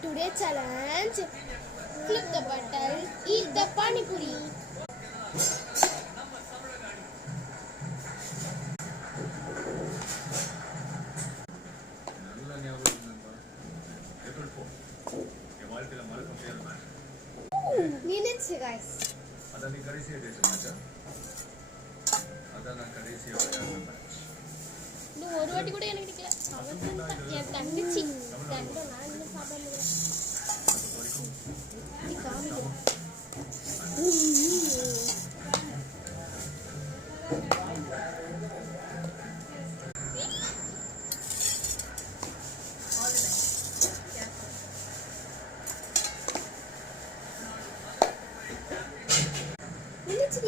Today challenge, flip the bottle, eat the pani puri. Minutes guys. ಅದನ್ನ ಕರೆಸಿ ಇದೆ match ಅದನ್ನ ಕರೆಸಿ இன்னும் ஒரு வாட்டி கூட எனக்கு நிக்கல அவன் என் தங்கச்சி ரெண்டும் நான் இன்னும் சாப்பிடல நீ காமிக்க Minutes